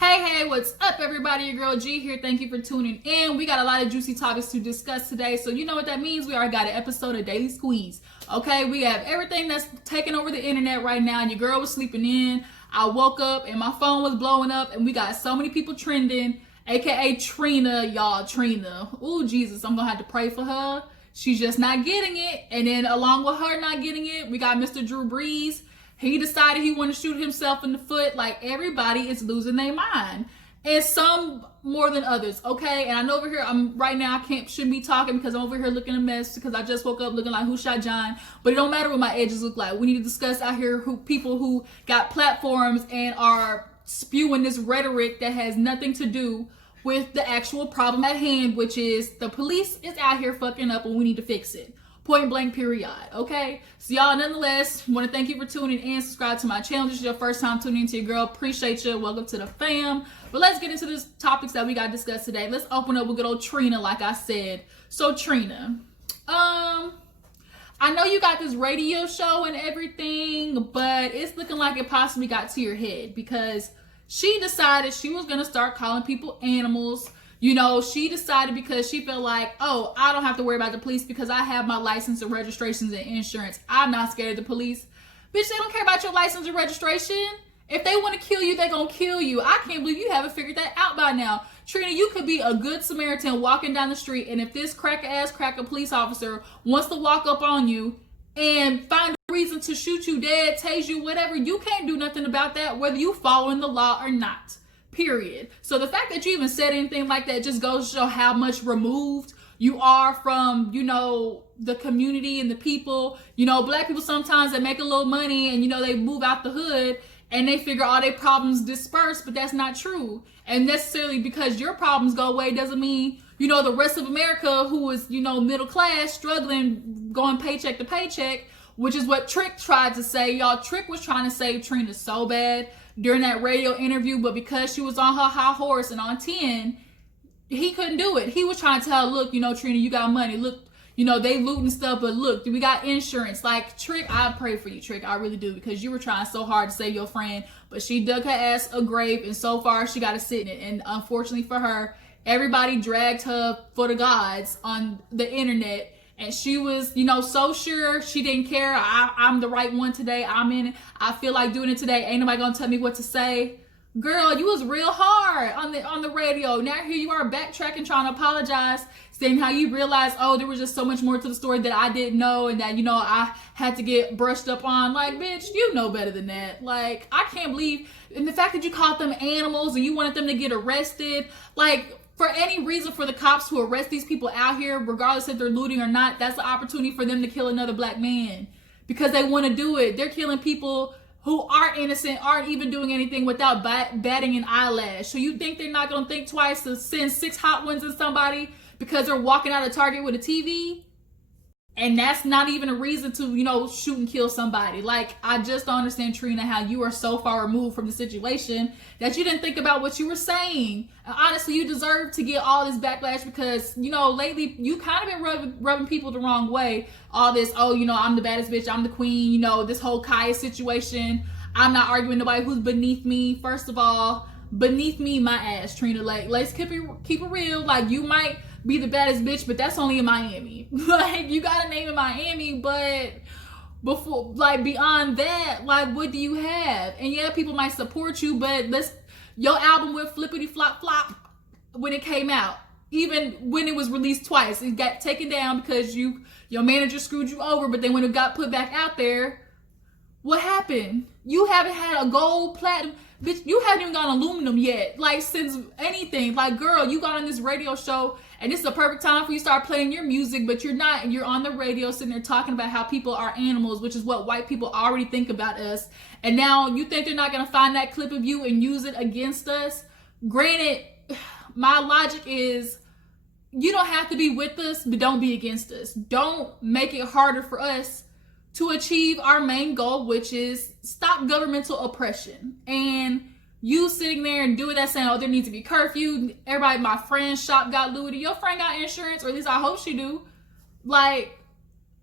Hey, what's up, everybody? Your girl G here. Thank you for tuning in. We got a lot of juicy topics to discuss today, so you know what that means. We already got an episode of Daily Squeeze. Okay, we have everything that's taking over the internet right now. And your girl was sleeping in. I woke up and my phone was blowing up, and we got so many people trending, aka Trina, y'all. Trina. Ooh, Jesus, I'm gonna have to pray for her. She's just not getting it. And then along with her not getting it, we got Mr. Brees. He decided he wanted to shoot himself in the foot. Like, everybody is losing their mind. And some more than others, okay? And I know over here, right now, shouldn't be talking because I'm over here looking a mess because I just woke up looking like who shot John. But it don't matter what my edges look like. We need to discuss out here people who got platforms and are spewing this rhetoric that has nothing to do with the actual problem at hand, which is the police is out here fucking up and we need to fix it. Point blank, period. Okay, so y'all, nonetheless, want to thank you for tuning in. Subscribe to my channel. This is your first time tuning into your girl. Appreciate you. Welcome to the fam. But let's get into the topics that we got discussed today. Let's open up with good old Trina, like I said. So Trina, I know you got this radio show and everything, but it's looking like it possibly got to your head because she decided she was gonna start calling people animals. You know, she decided because she felt like, oh, I don't have to worry about the police because I have my license and registrations and insurance. I'm not scared of the police. Bitch, they don't care about your license and registration. If they want to kill you, they gonna kill you. I can't believe you haven't figured that out by now. Trina, you could be a good Samaritan walking down the street, and if this cracker police officer wants to walk up on you and find a reason to shoot you dead, tase you, whatever, you can't do nothing about that, whether you following the law or not. Period. So the fact that you even said anything like that just goes to show how much removed you are from, you know, the community and the people. You know, black people sometimes they make a little money and, you know, they move out the hood and they figure all their problems disperse, but that's not true. And necessarily because your problems go away doesn't mean, you know, the rest of America who is, you know, middle class, struggling, going paycheck to paycheck, which is what Trick tried to say. Y'all, Trick was trying to save Trina so bad during that radio interview, but because she was on her high horse and on 10, he couldn't do it. He was trying to tell her, look, you know, Trina, you got money. Look, you know, they looting stuff, but look, we got insurance. Like, Trick, I pray for you, Trick. I really do, because you were trying so hard to save your friend, but she dug her ass a grave, and so far, she got to sit in it. And unfortunately for her, everybody dragged her for the gods on the internet. And she was, you know, so sure she didn't care. I'm the right one today. I'm in it. I feel like doing it today. Ain't nobody gonna tell me what to say. Girl, you was real hard on the radio. Now here you are backtracking, trying to apologize, saying how you realized, oh, there was just so much more to the story that I didn't know and that, you know, I had to get brushed up on. Like, bitch, you know better than that. Like, I can't believe, and the fact that you called them animals and you wanted them to get arrested, like, for any reason for the cops to arrest these people out here, regardless if they're looting or not, that's the opportunity for them to kill another black man because they want to do it. They're killing people who aren't innocent, aren't even doing anything without batting an eyelash. So you think they're not going to think twice to send 6 hot ones at somebody because they're walking out of Target with a TV? And that's not even a reason to, you know, shoot and kill somebody. Like, I just don't understand, Trina, how you are so far removed from the situation that you didn't think about what you were saying. And honestly, you deserve to get all this backlash because, you know, lately you kind of been rubbing people the wrong way. All this, oh, you know, I'm the baddest bitch, I'm the queen, you know, this whole Kaya situation. I'm not arguing nobody who's beneath me. First of all, beneath me, my ass, Trina. Like, let's keep it real. Like, you might be the baddest bitch, but that's only in Miami. Like, you got a name in Miami, but before, like, beyond that, like, what do you have? And yeah, people might support you, but your album went flippity flop flop when it came out. Even when it was released twice, it got taken down because your manager screwed you over. But then when it got put back out there, what happened? You haven't had a gold, platinum, bitch. You haven't even gone aluminum yet. Like, since anything, like, girl, you got on this radio show. And this is a perfect time for you to start playing your music, but you're not. And you're on the radio sitting there talking about how people are animals, which is what white people already think about us. And now you think they're not going to find that clip of you and use it against us? Granted, my logic is you don't have to be with us, but don't be against us. Don't make it harder for us to achieve our main goal, which is stop governmental oppression. And you sitting there and doing that saying, oh, there needs to be curfew. Everybody, my friend's shop got looted. Your friend got insurance, or at least I hope she do. Like,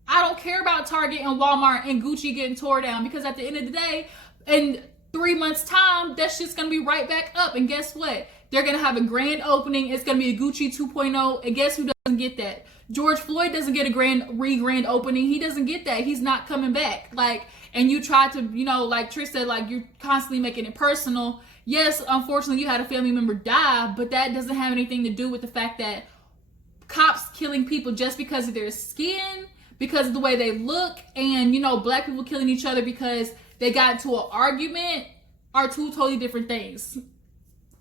I don't care about Target and Walmart and Gucci getting tore down because at the end of the day, and 3 months time, that shit's gonna be right back up. And guess what? They're gonna have a grand opening. It's gonna be a Gucci 2.0. And guess who doesn't get that? George Floyd doesn't get a grand opening. He doesn't get that. He's not coming back. Like, and you try to, you know, like Trish said, like, you're constantly making it personal. Yes, unfortunately, you had a family member die, but that doesn't have anything to do with the fact that cops killing people just because of their skin, because of the way they look, and, you know, black people killing each other because they got into an argument are two totally different things.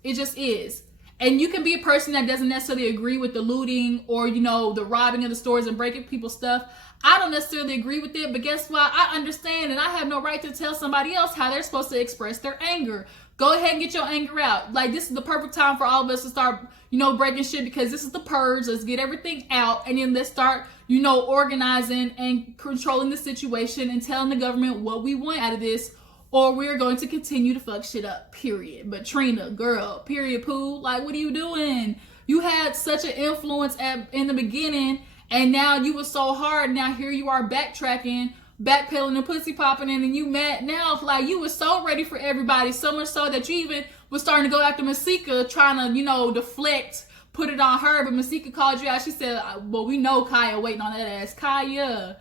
It just is. And you can be a person that doesn't necessarily agree with the looting or, you know, the robbing of the stores and breaking people's stuff. I don't necessarily agree with it, but guess what? I understand, and I have no right to tell somebody else how they're supposed to express their anger. Go ahead and get your anger out. Like, this is the perfect time for all of us to start, you know, breaking shit, because this is the purge. Let's get everything out, and then let's start, you know, organizing and controlling the situation and telling the government what we want out of this, or we're going to continue to fuck shit up, period. But Trina, girl, period, poo, like, what are you doing? You had such an influence in the beginning, and now you were so hard. Now here you are backtracking, backpedaling and pussy popping, and then you mad now. Like, you were so ready for everybody, so much so that you even was starting to go after Masika, trying to, you know, deflect, put it on her. But Masika called you out. She said, well, we know Kaya waiting on that ass. Kaya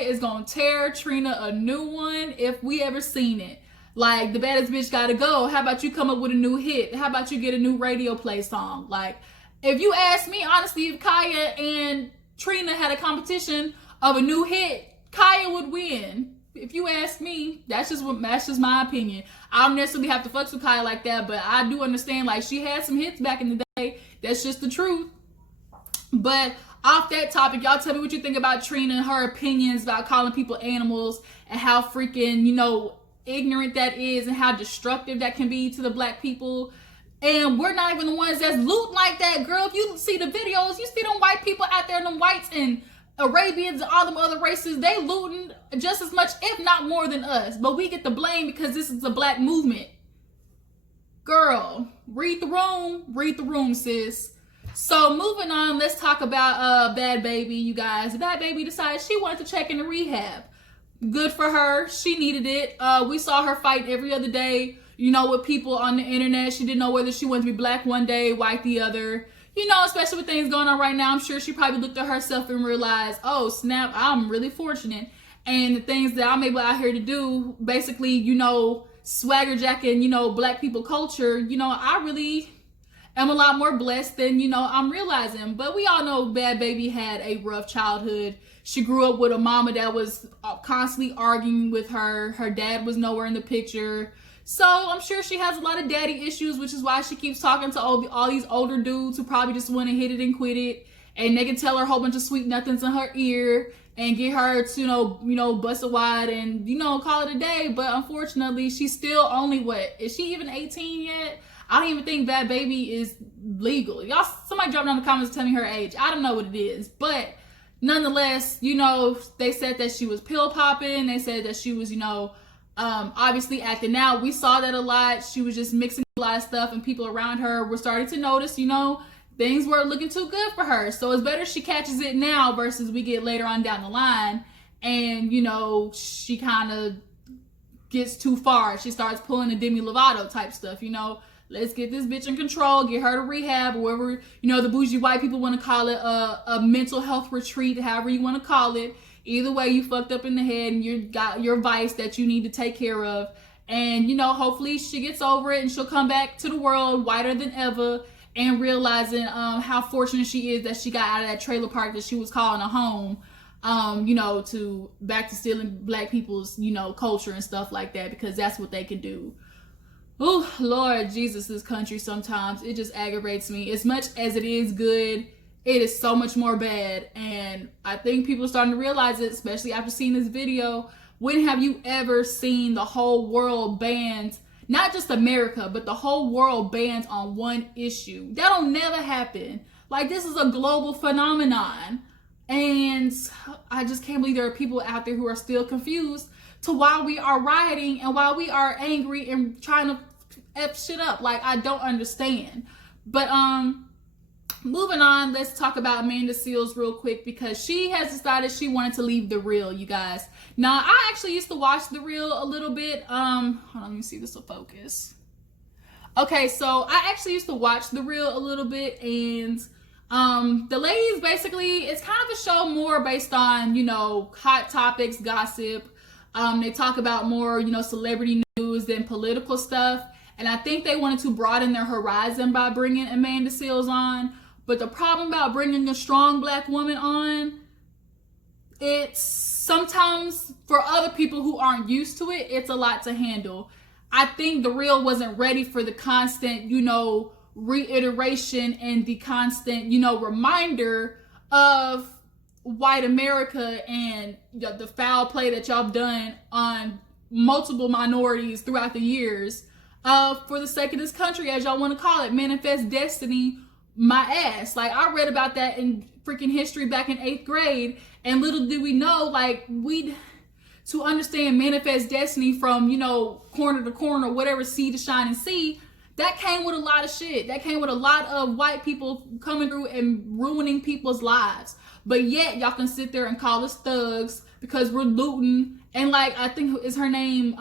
is gonna tear Trina a new one if we ever seen it. Like, the baddest bitch gotta go. How about you come up with a new hit? How about you get a new radio play song? Like, if you ask me, honestly, if Kaya and Trina had a competition of a new hit, Kaya would win. If you ask me, that's just my opinion. I don't necessarily have to fuck with Kaya like that, but I do understand, like, she had some hits back in the day. That's just the truth. But off that topic, y'all tell me what you think about Trina and her opinions about calling people animals, and how freaking, you know, ignorant that is, and how destructive that can be to the black people. And we're not even the ones that's looting like that, girl. If you see the videos, you see them white people out there, them whites and Arabians and all them other races, they looting just as much, if not more than us. But we get the blame because this is a black movement. Girl, read the room, sis. So moving on, let's talk about Bhad Bhabie, you guys. Bhad Bhabie decided she wanted to check into rehab. Good for her. She needed it. We saw her fight every other day, you know, with people on the internet. She didn't know whether she wanted to be black one day, white the other. You know, especially with things going on right now, I'm sure she probably looked at herself and realized, oh, snap, I'm really fortunate. And the things that I'm able out here to do, basically, you know, swagger jacking, you know, black people culture, you know, I really am a lot more blessed than, you know, I'm realizing. But we all know Bhad Bhabie had a rough childhood. She grew up with a mama that was constantly arguing with her. Her dad was nowhere in the picture. So I'm sure she has a lot of daddy issues, which is why she keeps talking to all these older dudes who probably just want to hit it and quit it. And they can tell her a whole bunch of sweet nothings in her ear and get her to, you know, bust it wide and, you know, call it a day. But unfortunately, she's still only, what, is she even 18 yet? I don't even think Bhad Bhabie is legal. Y'all, somebody drop down in the comments and tell me her age. I don't know what it is. But nonetheless, you know, they said that she was pill popping. They said that she was, you know, obviously acting out. We saw that a lot. She was just mixing a lot of stuff, and people around her were starting to notice, you know, things weren't looking too good for her. So it's better she catches it now versus we get later on down the line and, you know, she kind of gets too far. She starts pulling a Demi Lovato type stuff, you know. Let's get this bitch in control, get her to rehab, or whatever, you know, the bougie white people want to call it, a mental health retreat, however you want to call it. Either way, you fucked up in the head and you got your vice that you need to take care of. And, you know, hopefully she gets over it and she'll come back to the world whiter than ever and realizing how fortunate she is that she got out of that trailer park that she was calling a home, you know, back to stealing black people's, you know, culture and stuff like that, because that's what they can do. Oh, Lord Jesus, this country sometimes, it just aggravates me. As much as it is good, it is so much more bad. And I think people are starting to realize it, especially after seeing this video. When have you ever seen the whole world banned, not just America, but the whole world banned on one issue? That'll never happen. Like, this is a global phenomenon. And I just can't believe there are people out there who are still confused to why we are rioting and why we are angry and trying to F shit up. Like, I don't understand. But moving on, let's talk about Amanda Seales real quick, because she has decided she wanted to leave The Real, you guys. Now, I actually used to watch The Real a little bit. Hold on, let me see if this will focus. Okay, so I actually used to watch The Real a little bit, and the ladies, basically, it's kind of a show more based on, you know, hot topics, gossip. They talk about more, you know, celebrity news than political stuff. And I think they wanted to broaden their horizon by bringing Amanda Seales on. But the problem about bringing a strong black woman on, it's sometimes, for other people who aren't used to it, it's a lot to handle. I think The Real wasn't ready for the constant, you know, reiteration and the constant, you know, reminder of white America and the foul play that y'all have done on multiple minorities throughout the years, for the sake of this country, as y'all want to call it. Manifest destiny, my ass. Like, I read about that in freaking history back in 8th grade, and little did we know, like, to understand manifest destiny from, you know, corner to corner, whatever, sea to shining sea, that came with a lot of shit. That came with a lot of white people coming through and ruining people's lives. But yet, y'all can sit there and call us thugs because we're looting. And, like, I think, is her name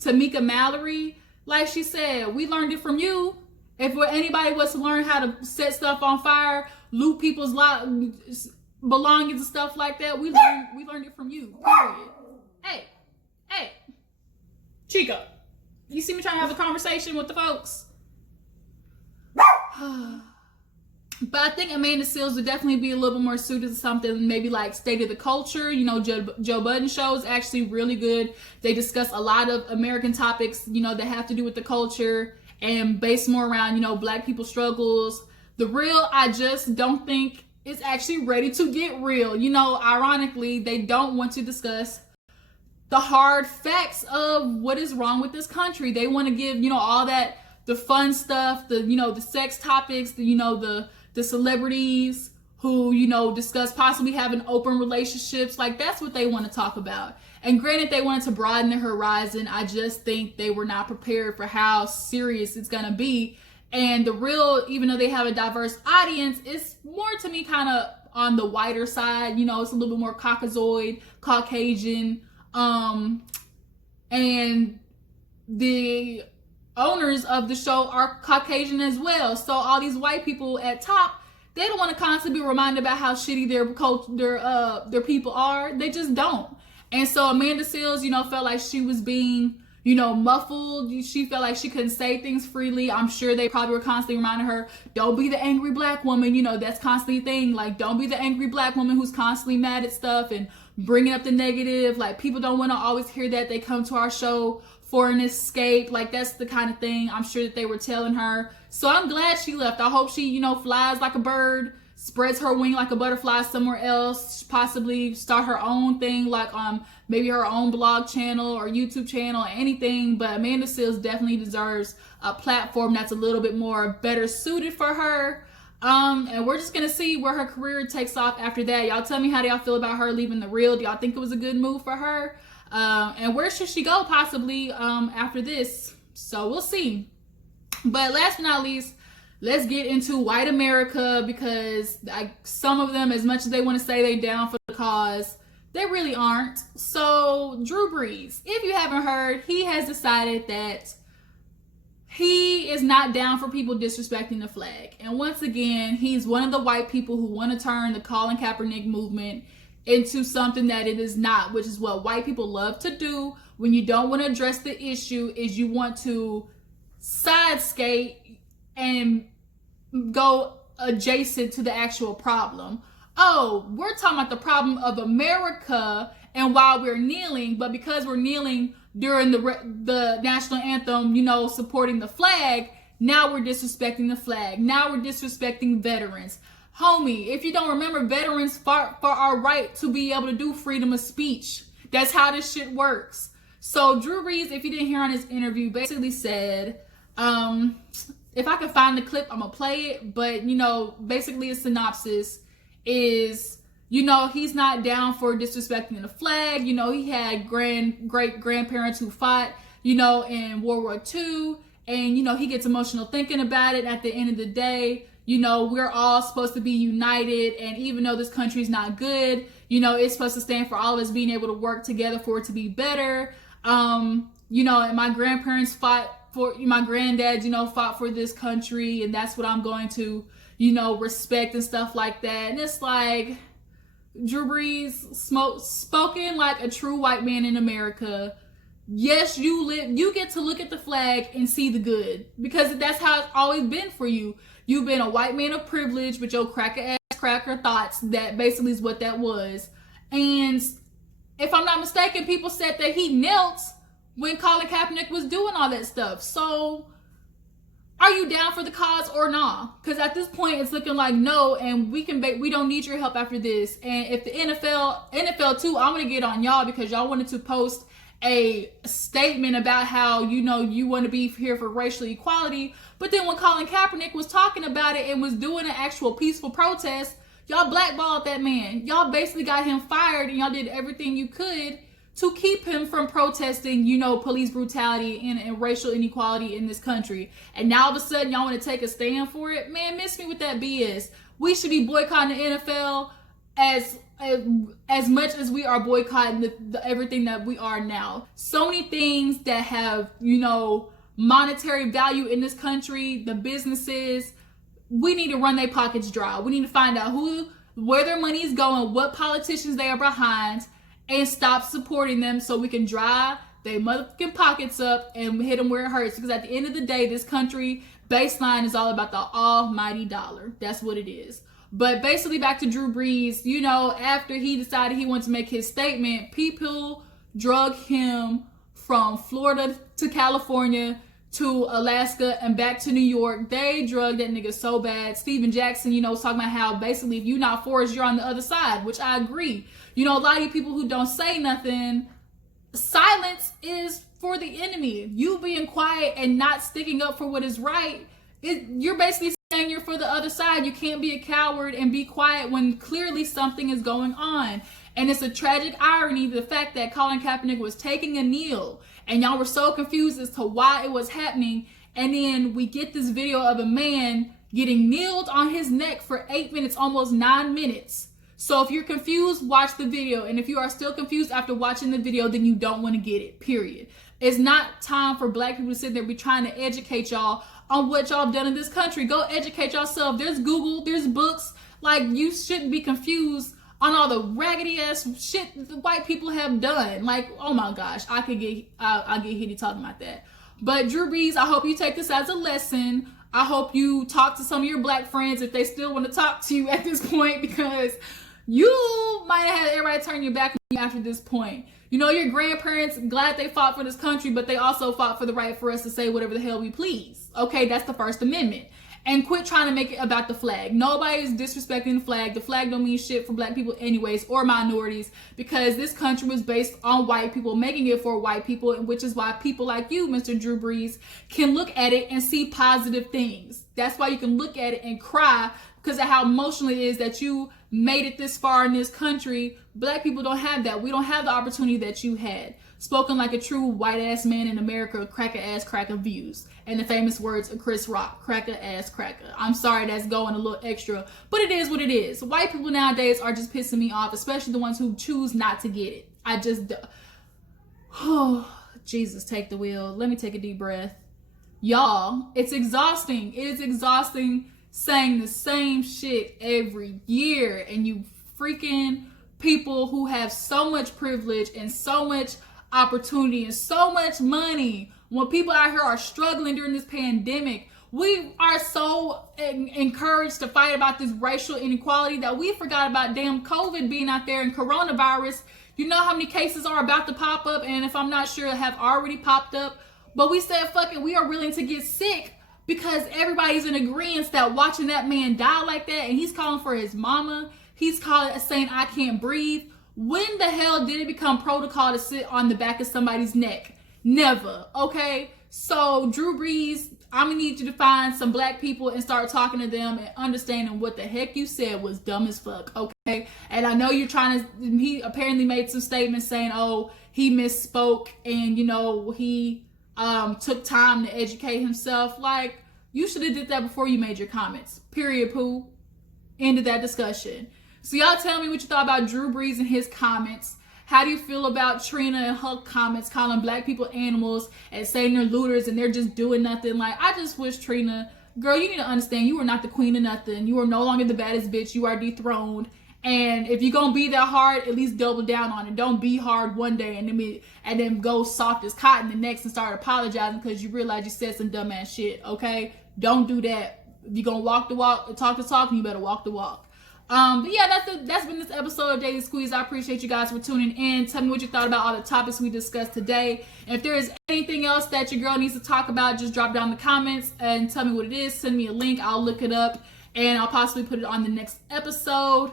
Tamika Mallory? Like she said, we learned it from you. If anybody was to learn how to set stuff on fire, loot people's belongings and stuff like that, we learned it from you. Period. Hey, Chica, you see me trying to have a conversation with the folks? But I think Amanda Seales would definitely be a little bit more suited to something maybe like State of the Culture. You know, Joe Budden show is actually really good. They discuss a lot of American topics, you know, that have to do with the culture and based more around, you know, black people's struggles. The Real, I just don't think is actually ready to get real. You know, ironically, they don't want to discuss the hard facts of what is wrong with this country. They want to give, you know, all that, the fun stuff, the, you know, the sex topics, the, you know, the celebrities who, you know, discuss possibly having open relationships. Like, that's what they want to talk about. And granted, they wanted to broaden the horizon. I just think they were not prepared for how serious it's going to be. And The Real, even though they have a diverse audience, it's more, to me, kind of on the whiter side. You know, it's a little bit more Caucasoid, Caucasian. And the owners of the show are Caucasian as well. So all these white people at top, they don't want to constantly be reminded about how shitty their people are. They just don't. And so Amanda Seales, you know, felt like she was being, you know, muffled. She felt like she couldn't say things freely. I'm sure they probably were constantly reminding her, don't be the angry black woman. You know, that's constantly a thing. Like, don't be the angry black woman who's constantly mad at stuff and bringing up the negative. Like, people don't want to always hear that. They come to our show for an escape. Like, that's the kind of thing I'm sure that they were telling her. So I'm glad she left. I hope she, you know, flies like a bird, spreads her wing like a butterfly somewhere else, possibly start her own thing, like maybe her own blog channel or YouTube channel or anything. But Amanda Seales definitely deserves a platform that's a little bit more better suited for her. And we're just gonna see where her career takes off after that. Y'all tell me how do y'all feel about her leaving The Real. Do y'all think it was a good move for her? And where should she go possibly after this? So we'll see. But last but not least, let's get into white America, because some of them, as much as they want to say they down for the cause, they really aren't. So Drew Brees, if you haven't heard, he has decided that he is not down for people disrespecting the flag. And once again, he's one of the white people who want to turn the Colin Kaepernick movement into something that it is not, which is what white people love to do when you don't want to address the issue, is you want to side skate and go adjacent to the actual problem. Oh, we're talking about the problem of America and while we're kneeling, but because we're kneeling during the national anthem, you know, supporting the flag, now we're disrespecting the flag. Now we're disrespecting veterans. Homie, if you don't remember, veterans fought for our right to be able to do freedom of speech. That's how this shit works. So Drew Brees, if you didn't hear on his interview, basically said, if I can find the clip, I'm gonna play it. But, you know, basically a synopsis is, you know, he's not down for disrespecting the flag. You know, he had great-grandparents who fought, you know, in World War II. And, you know, he gets emotional thinking about it. At the end of the day, you know, we're all supposed to be united. And even though this country is not good, you know, it's supposed to stand for all of us being able to work together for it to be better. You know, and my grandparents fought for, my granddad, you know, fought for this country, and that's what I'm going to, you know, respect and stuff like that. And it's like, Drew Brees spoken like a true white man in America. Yes, you get to look at the flag and see the good, because that's how it's always been for you. You've been a white man of privilege with your cracker thoughts. That basically is what that was. And if I'm not mistaken, people said that he knelt when Colin Kaepernick was doing all that stuff. So are you down for the cause or not? Because at this point it's looking like no, and we don't need your help after this. And if the NFL too, I'm gonna get on y'all because y'all wanted to post a statement about how, you know, you want to be here for racial equality, but then when Colin Kaepernick was talking about it and was doing an actual peaceful protest, y'all blackballed that man. Y'all basically got him fired, and y'all did everything you could to keep him from protesting, you know, police brutality and racial inequality in this country. And now all of a sudden y'all want to take a stand for it? Man, miss me with that BS. We should be boycotting the NFL as much as we are boycotting everything that we are now. So many things that have, you know, monetary value in this country, the businesses, we need to run their pockets dry. We need to find out where their money is going, what politicians they are behind, and stop supporting them so we can dry their motherfucking pockets up and hit them where it hurts. Because at the end of the day, this country baseline is all about the almighty dollar. That's what it is. But basically, back to Drew Brees, you know, after he decided he wanted to make his statement, people drug him from Florida to California to Alaska and back to New York. They drugged that nigga so bad. Steven Jackson, you know, was talking about how basically if you're not for us, you're on the other side, which I agree. You know, a lot of you people who don't say nothing, silence is for the enemy. You being quiet and not sticking up for what is right, you're basically saying you're for the other side. You can't be a coward and be quiet when clearly something is going on. And it's a tragic irony, the fact that Colin Kaepernick was taking a kneel and y'all were so confused as to why it was happening. And then we get this video of a man getting kneeled on his neck for 8 minutes, almost 9 minutes. So if you're confused, watch the video. And if you are still confused after watching the video, then you don't want to get it, period. It's not time for black people to sit there and be trying to educate y'all on what y'all have done in this country. Go educate yourself. There's Google, there's books. Like, you shouldn't be confused on all the raggedy ass shit the white people have done. Like, oh my gosh, I'll get hitty talking about that. But Drew Brees, I hope you take this as a lesson. I hope you talk to some of your black friends if they still want to talk to you at this point, because you might have had everybody turn your back on you after this point. You know, your grandparents, glad they fought for this country, but they also fought for the right for us to say whatever the hell we please. Okay, that's the First Amendment. And quit trying to make it about the flag. Nobody is disrespecting the flag. The flag don't mean shit for black people anyways, or minorities, because this country was based on white people, making it for white people, which is why people like you, Mr. Drew Brees, can look at it and see positive things. That's why you can look at it and cry, because of how emotional it is that you made it this far in this country. Black people don't have that. We don't have the opportunity that you had. Spoken like a true white ass man in America, cracker ass cracker views. And the famous words of Chris Rock, cracker ass cracker. I'm sorry that's going a little extra, but it is what it is. White people nowadays are just pissing me off, especially the ones who choose not to get it. Oh, Jesus, take the wheel. Let me take a deep breath. Y'all, it's exhausting. It is exhausting saying the same shit every year. And you freaking people who have so much privilege and so much opportunity and so much money, when people out here are struggling during this pandemic, we are so encouraged to fight about this racial inequality that we forgot about damn COVID being out there and coronavirus. You know how many cases are about to pop up, and if I'm not sure, have already popped up. But we said, fuck it, we are willing to get sick because everybody's in agreement that watching that man die like that, and he's calling for his mama, he's saying, I can't breathe. When the hell did it become protocol to sit on the back of somebody's neck? Never, okay? So, Drew Brees, I'm gonna need you to find some black people and start talking to them and understanding what the heck you said was dumb as fuck, okay? And I know you're he apparently made some statements saying, oh, he misspoke and, you know, he took time to educate himself. Like, You should have did that before you made your comments. Period, poo. Ended that discussion. So y'all tell me what you thought about Drew Brees and his comments. How do you feel about Trina and her comments calling black people animals and saying they're looters and they're just doing nothing? Like, I just wish Trina, girl, you need to understand you are not the queen of nothing. You are no longer the baddest bitch. You are dethroned. And if you're gonna be that hard, at least double down on it. Don't be hard one day and then go soft as cotton the next and start apologizing because you realize you said some dumbass shit. Okay, don't do that. If you're gonna walk the walk, talk the talk, you better walk the walk. But yeah, that's been this episode of Daily Squeeze. I appreciate you guys for tuning in. Tell me what you thought about all the topics we discussed today. And if there is anything else that your girl needs to talk about, just drop down in the comments and tell me what it is. Send me a link. I'll look it up and I'll possibly put it on the next episode.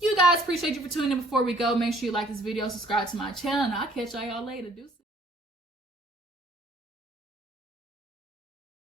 You guys, appreciate you for tuning in. Before we go, make sure you like this video, subscribe to my channel, and I'll catch y'all later. Deuces.